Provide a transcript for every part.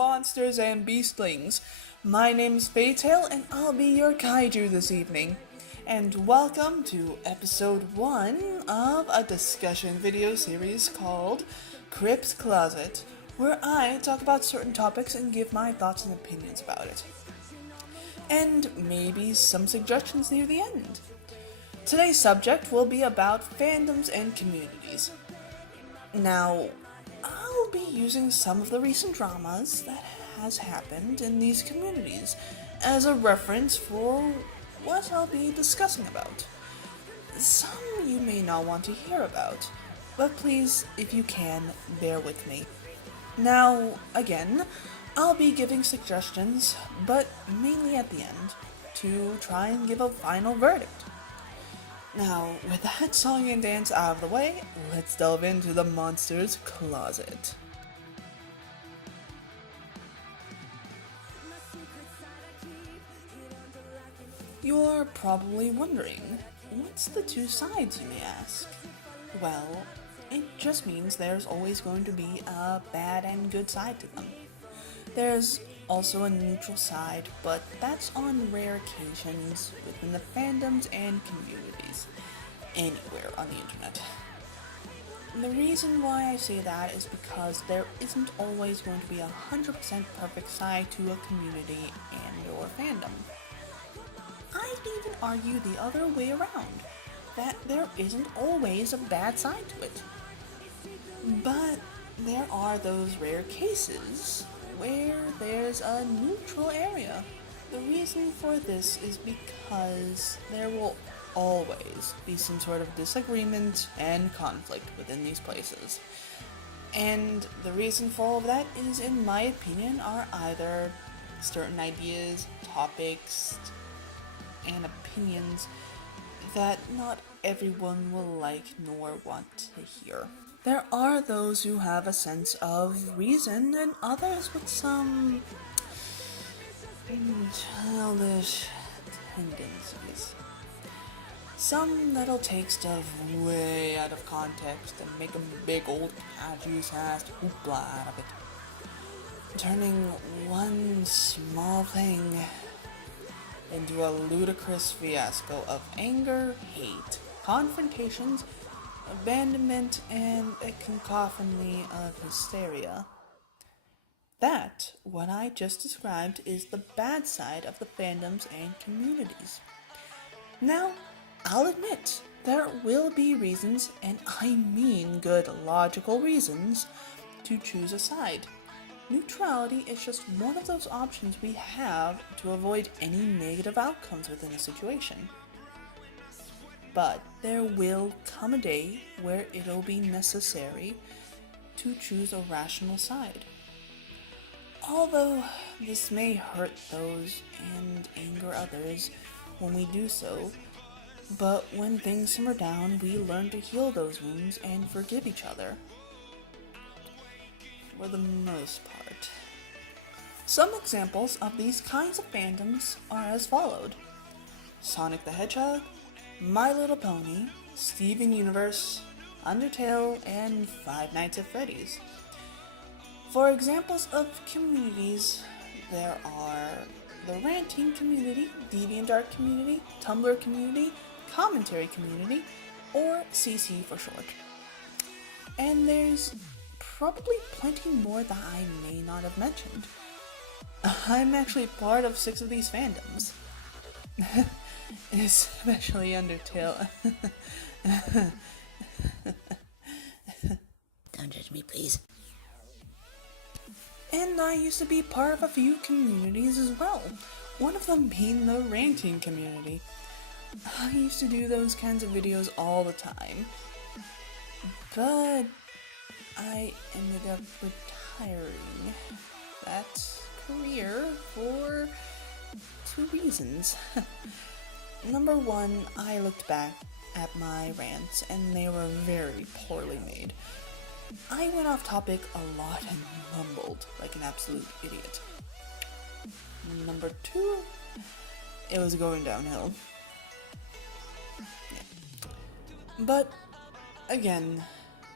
monsters and beastlings. My name is Faytail, and I'll be your kaiju this evening. And welcome to episode 1 of a discussion video series called Crypt's Closet, where I talk about certain topics and give my thoughts and opinions about it. And maybe some suggestions near the end. Today's subject will be about fandoms and communities. Now, I'll be using some of the recent dramas that has happened in these communities as a reference for what I'll be discussing about. Some you may not want to hear about, but please, if you can, bear with me. Now, again, I'll be giving suggestions, but mainly at the end, to try and give a final verdict. Now, with that song and dance out of the way, let's delve into the monster's closet. You're probably wondering, what's the two sides, you may ask? Well, it just means there's always going to be a bad and good side to them. There's also a neutral side, but that's on rare occasions within the fandoms and communities, anywhere on the internet. And the reason why I say that is because there isn't always going to be 100% perfect side to a community and or fandom. I'd even argue the other way around, that there isn't always a bad side to it. But there are those rare cases where there's a neutral area. The reason for this is because there will always be some sort of disagreement and conflict within these places. And the reason for all of that is, in my opinion, are either certain ideas, topics, and opinions that not everyone will like nor want to hear. There are those who have a sense of reason, and others with some childish tendencies. Some that'll take stuff way out of context and make a big old kaiju-sized hoopla out of it, turning one small thing into a ludicrous fiasco of anger, hate, confrontations, abandonment, and a cacophony of hysteria. That, what I just described, is the bad side of the fandoms and communities. Now, I'll admit, there will be reasons, and I mean good logical reasons, to choose a side. Neutrality is just one of those options we have to avoid any negative outcomes within a situation. But there will come a day where it'll be necessary to choose a rational side. Although this may hurt those and anger others when we do so, but when things simmer down, we learn to heal those wounds and forgive each other. For the most part. Some examples of these kinds of fandoms are as followed: Sonic the Hedgehog, My Little Pony, Steven Universe, Undertale, and Five Nights at Freddy's. For examples of communities, there are the Ranting Community, DeviantArt Community, Tumblr Community, Commentary Community, or CC for short. And there's probably plenty more that I may not have mentioned. I'm actually part of 6 of these fandoms. Especially Undertale. Don't judge me, please. And I used to be part of a few communities as well. One of them being the Ranting Community. I used to do those kinds of videos all the time. But I ended up retiring that career for 2 reasons. Number 1, I looked back at my rants and they were very poorly made. I went off topic a lot and mumbled like an absolute idiot. Number 2, it was going downhill. Yeah. But, again,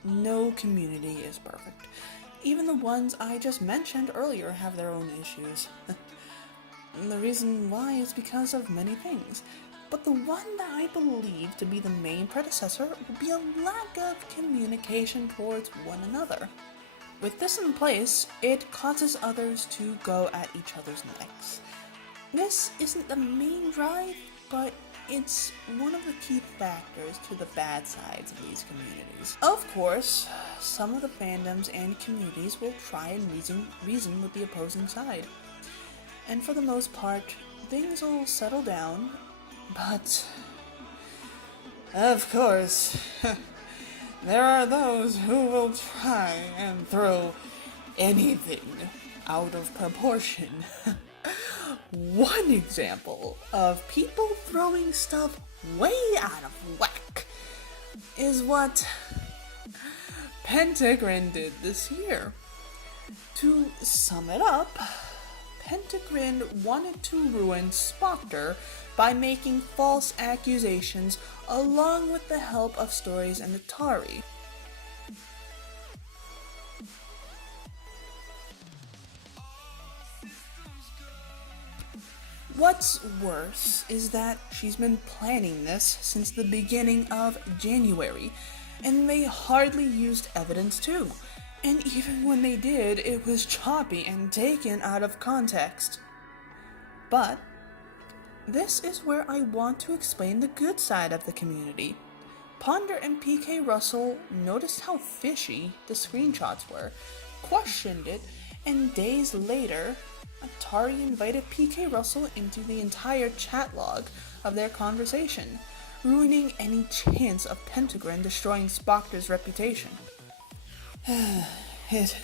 no community is perfect. Even the ones I just mentioned earlier have their own issues. And the reason why is because of many things. But the one that I believe to be the main predecessor would be a lack of communication towards one another. With this in place, it causes others to go at each other's necks. This isn't the main drive, but it's one of the key factors to the bad sides of these communities. Of course, some of the fandoms and communities will try and reason with the opposing side. And for the most part, things will settle down, but of course, there are those who will try and throw anything out of proportion. One example of people throwing stuff way out of whack is what Pentagrin did this year. To sum it up, Pentagrin wanted to ruin Spocter by making false accusations along with the help of Stories and Atari. What's worse is that she's been planning this since the beginning of January, and they hardly used evidence too. And even when they did, it was choppy and taken out of context. But this is where I want to explain the good side of the community. Ponder and PK Russell noticed how fishy the screenshots were, questioned it, and days later, Atari invited PK Russell into the entire chat log of their conversation, ruining any chance of Pentagrin destroying Spocter's reputation. It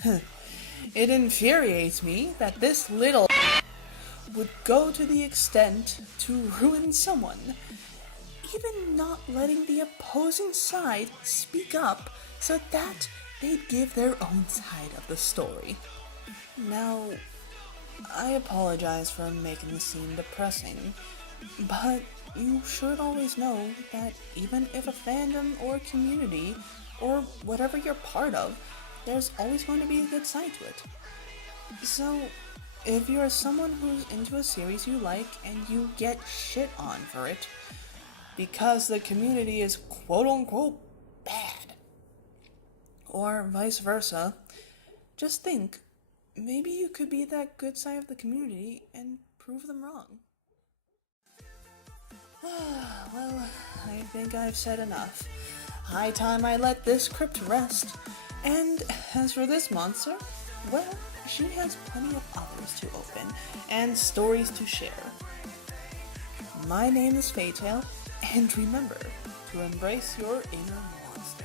infuriates me that this little would go to the extent to ruin someone, even not letting the opposing side speak up so that they'd give their own side of the story. Now, I apologize for making the scene depressing, but you should always know that even if a fandom or community or whatever you're part of, there's always going to be a good side to it. So, if you're someone who's into a series you like and you get shit on for it because the community is quote-unquote bad, or vice versa, just think, maybe you could be that good side of the community and prove them wrong. Well, I think I've said enough. High time I let this crypt rest. And as for this monster, well, she has plenty of others to open and stories to share. My name is Faytail, and remember to embrace your inner monster.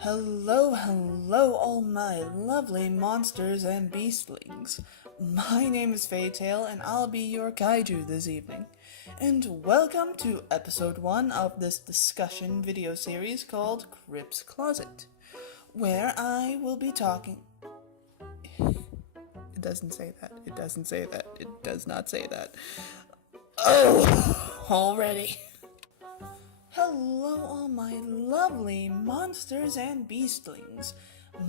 Hello, all my lovely monsters and beastlings. My name is Faytail, and I'll be your kaiju this evening. And welcome to episode 1 of this discussion video series called Crypt's Closet, where I will be talking... It doesn't say that. It doesn't say that. It does not say that. Oh, already. Hello, all my lovely monsters and beastlings.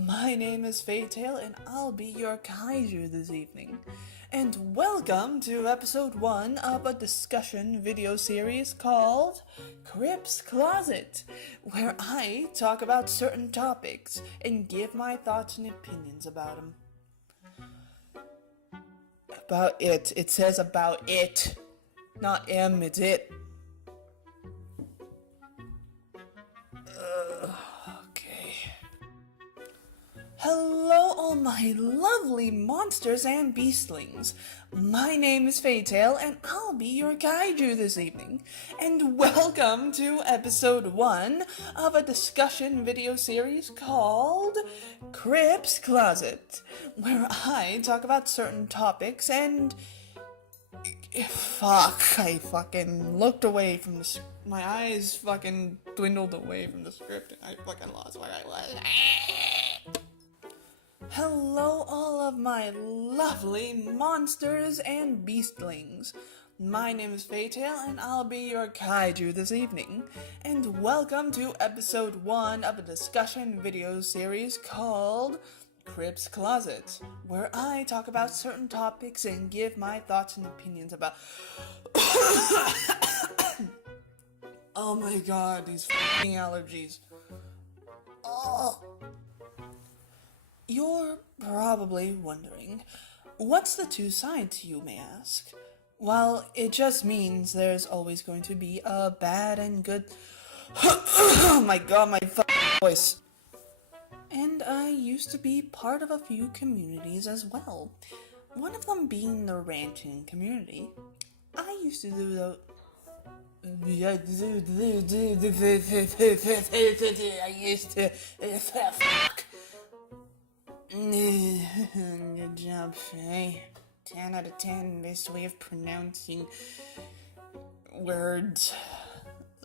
My name is Faytail, and I'll be your kaiju this evening. And welcome to episode 1 of a discussion video series called Crypt's Closet, where I talk about certain topics and give my thoughts and opinions about them. About it. It says about it. Not M, it's it. Okay. Hello, all my lovely monsters and beastlings. My name is Faytail, and I'll be your kaiju this evening. And welcome to episode 1 of a discussion video series called Crypt's Closet, where I talk about certain topics and Fuck, I fucking looked away from my eyes fucking dwindled away from the script and I fucking lost where I was. Hello, all of my lovely monsters and beastlings. My name is Faytail, and I'll be your kaiju this evening. And welcome to episode 1 of a discussion video series called Crypt's Closet, where I talk about certain topics and give my thoughts and opinions about. Oh my god, these f***ing allergies. Oh. You're probably wondering, what's the two sides, you may ask? Well, it just means there's always going to be a bad and good. Oh my god, my voice. And I used to be part of a few communities as well. One of them being the ranting community. I used to do the. I used to. Fuck. Good job, Faye. 10 out of 10, best way of pronouncing words.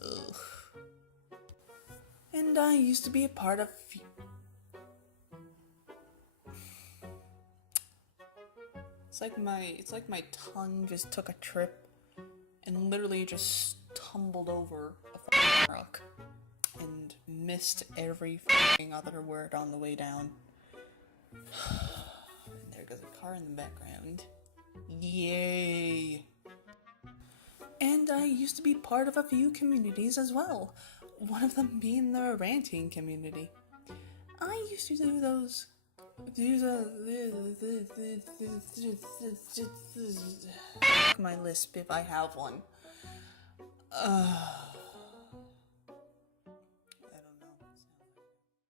Ugh. And I used to be a part of. It's like my tongue just took a trip and literally just stumbled over a fucking rock and missed every fucking other word on the way down. And there goes a car in the background. Yay! And I used to be part of a few communities as well. One of them being the ranting community. I used to do those. My lisp if I have one.